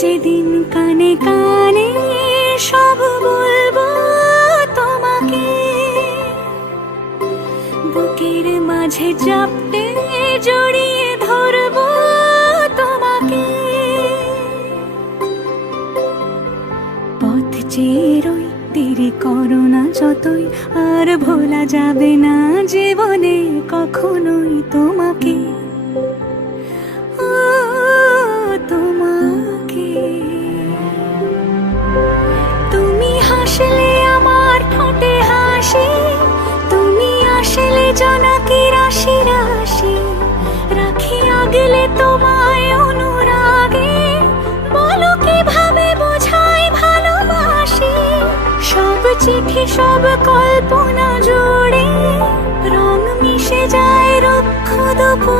যেদিন কানে কানে সব বলবো তোমাকে, বুকের মাঝে চাপতে জড়িয়ে ধরবো তোমাকে। পথ চেয়ে রই, দেরি করো না যতই, আর ভোলা যাবে না জীবনে কখনোই তোমাকে, ও তোমাকে। তুমি হাসলে আমার ঠোঁটে হাসি, তুমি আসলে জোনাকি রাশি রাশি, রাখি আগলে তোমায় অনুরাগে, বলো কিভাবে বোঝাই ভালোবাসি। সব চিঠি সব কল্পনা জুড়ে রং মিশে যায় রুক্ষ দুপুর।